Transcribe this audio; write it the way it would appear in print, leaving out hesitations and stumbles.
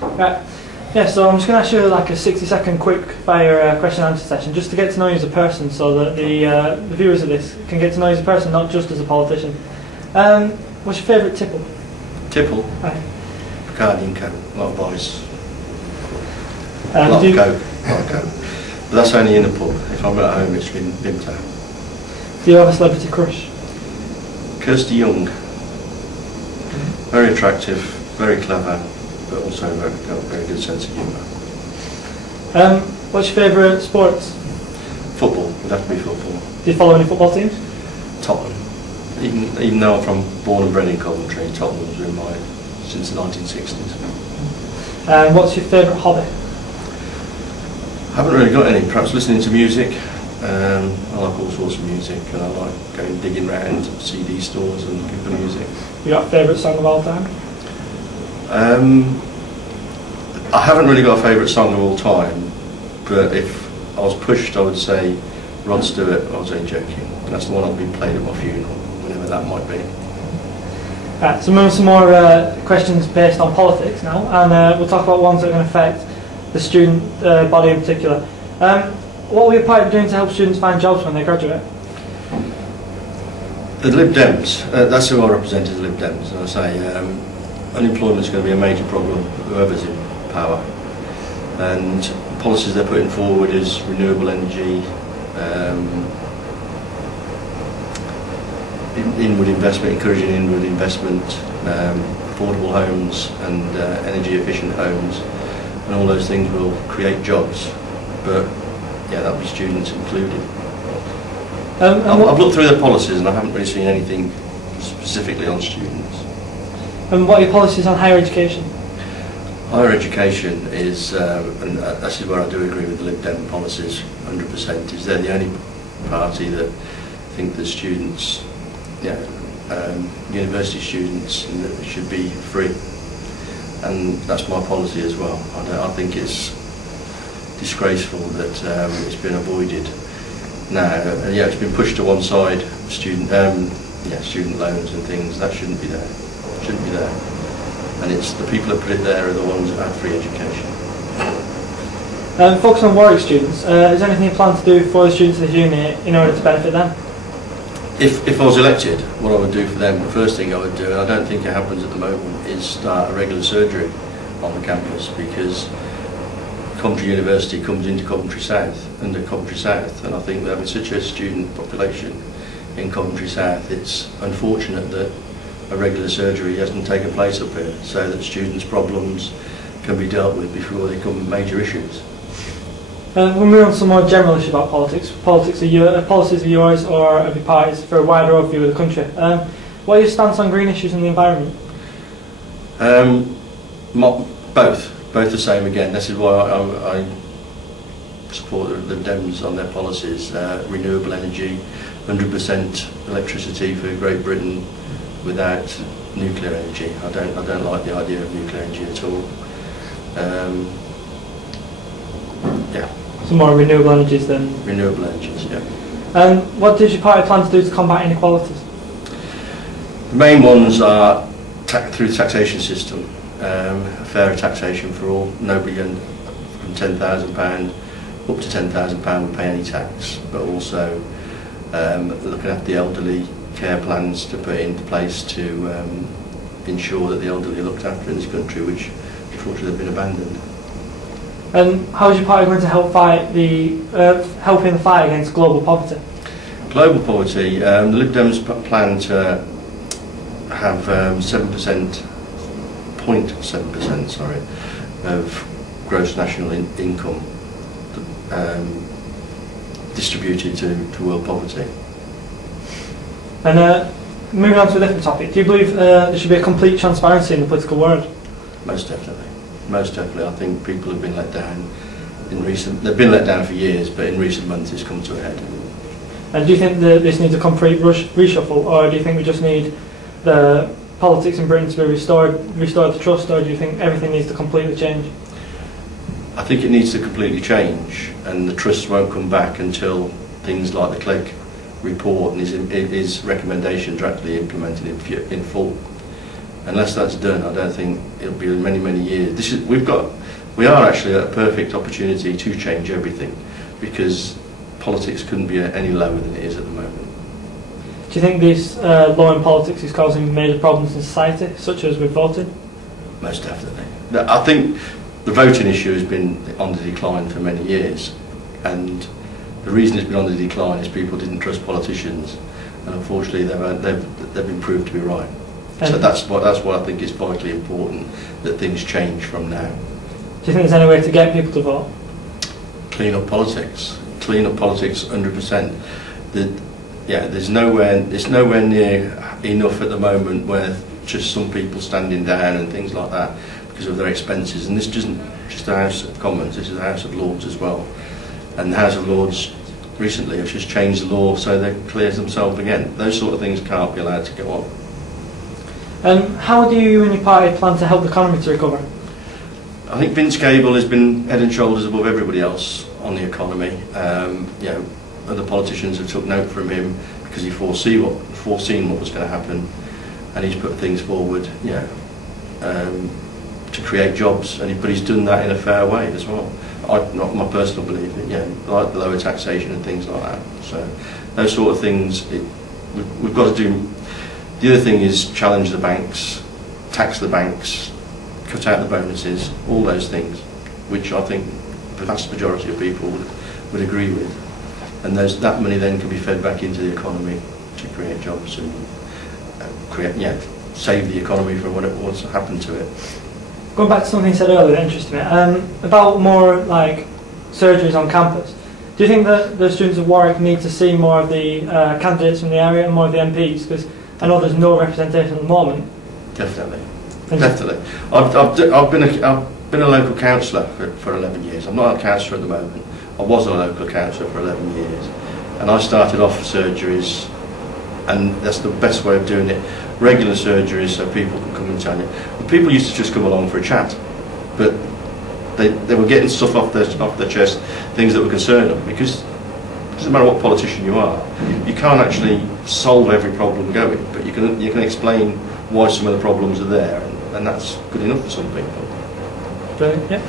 Right. Yeah, so I'm just going to ask you like a 60-second quick fire question and answer session just to get to know you as a person, so that the viewers of this can get to know you as a person, not just as a politician. What's your favourite tipple? Tipple? Right. Bacardi and Coke, a lot of ice. A lot of Coke. But that's only in the pub. If I'm at home, it's been Vimto. Do you have a celebrity crush? Kirsty Young. Very attractive, very clever, but also got a very good sense of humour. What's your favourite sports? Football, would have to be football. Do you follow any football teams? Tottenham. Even though I'm born and bred in Coventry, Tottenham's been mine since the 1960s. What's your favourite hobby? I haven't really got any. Perhaps listening to music. I like all sorts of music, and I like going digging around CD stores and looking for music. You got a favourite song of all time? I haven't really got a favourite song of all time, but if I was pushed, I would say Rod Stewart, I was only joking. And that's the one I'll be played at my funeral, whenever that might be. Right, so moving some more questions based on politics now, and we'll talk about ones that are going to affect the student body in particular. What will your party doing to help students find jobs when they graduate? The Lib Dems, that's who I represent as the Lib Dems, and I say unemployment is going to be a major problem, whoever's in power. And the policies they're putting forward is renewable energy, inward investment, encouraging inward investment, affordable homes and energy efficient homes, and all those things will create jobs. But yeah, that'll be students included. I've looked through the policies and I haven't really seen anything specifically on students. And what are your policies on higher education? Higher education is, and this is where I do agree with the Lib Dem policies 100%, is they're the only party that think that students, university students should be free. And that's my policy as well. I think it's disgraceful that it's been avoided now. Yeah, it's been pushed to one side. Student loans and things, that shouldn't be there. Shouldn't be there. And it's the people that put it there are the ones that have free education. Focus on Warwick students. Is there anything you plan to do for the students of the uni in order to benefit them? If I was elected, what I would do for them, the first thing I would do, and I don't think it happens at the moment, is start a regular surgery on the campus, because Coventry University comes into Coventry South, under Coventry South, and I think we're having such a student population in Coventry South, it's unfortunate that a regular surgery hasn't taken place up here, so that students' problems can be dealt with before they become major issues. We'll move on to some more general issues about politics. Policies of yours or of your parties for a wider overview of the country. What are your stance on green issues and the environment? Both the same again. This is why I support the Dems on their policies. Renewable energy, 100% electricity for Great Britain without nuclear energy. I don't like the idea of nuclear energy at all. Yeah. Some more renewable energies then? Renewable energies, yeah. And what does your party plan to do to combat inequalities? The main ones are through the taxation system. Fairer taxation for all. Nobody from £10,000 up to £10,000 will pay any tax, but also looking at the elderly, care plans to put into place to ensure that the elderly are looked after in this country, which unfortunately have been abandoned. And how is your party going to help fight help in the fight against global poverty? Global poverty, the Lib Dems plan to have 7%, 0.7%, sorry, of gross national income distributed to world poverty. And moving on to a different topic, do you believe there should be a complete transparency in the political world? Most definitely. Most definitely. I think people have been let down they've been let down for years, but in recent months it's come to a head. And do you think that this needs a complete reshuffle, or do you think we just need the politics in Britain to be restore the trust, or do you think everything needs to completely change? I think it needs to completely change, and the trust won't come back until things like the Clegg report and his recommendations are actually implemented in full. unless that's done, I don't think it'll be many, many years. We are actually at a perfect opportunity to change everything, because politics couldn't be any lower than it is at the moment. Do you think this law in politics is causing major problems in society, such as with voting? Most definitely. I think the voting issue has been on the decline for many years, and the reason it's been on the decline is people didn't trust politicians, and unfortunately they've been proved to be right. So that's why I think it's vitally important that things change from now. Do you think there's any way to get people to vote? Clean up politics. Clean up politics 100%. It's nowhere near enough at the moment where just some people standing down and things like that because of their expenses. And this isn't just the House of Commons, this is the House of Lords as well. And the House of Lords recently have just changed the law so they clear themselves again. Those sort of things can't be allowed to go on. How do you and your party plan to help the economy to recover? I think Vince Cable has been head and shoulders above everybody else on the economy. Other politicians have took note from him because he foreseen what was going to happen, and he's put things forward, to create jobs. But he's done that in a fair way as well. Not my personal belief, like the lower taxation and things like that. So those sort of things we've got to do. The other thing is challenge the banks, tax the banks, cut out the bonuses, all those things, which I think the vast majority of people would agree with. And that money then can be fed back into the economy to create jobs and save the economy from what's happened to it. Going back to something you said earlier that interested me, about more like surgeries on campus. Do you think that the students of Warwick need to see more of the candidates from the area and more of the MPs? Because I know there's no representation at the moment. Definitely. Definitely. I've been a local councillor for 11 years. I'm not a councillor at the moment. I was a local councillor for 11 years, and I started off surgeries, and that's the best way of doing it. Regular surgeries, so people can come and tell you. And people used to just come along for a chat, but they were getting stuff off their chest, things that were concerning them, because it doesn't matter what politician you are, you can't actually solve every problem going, but you can explain why some of the problems are there, and that's good enough for some people. Brilliant. Yeah.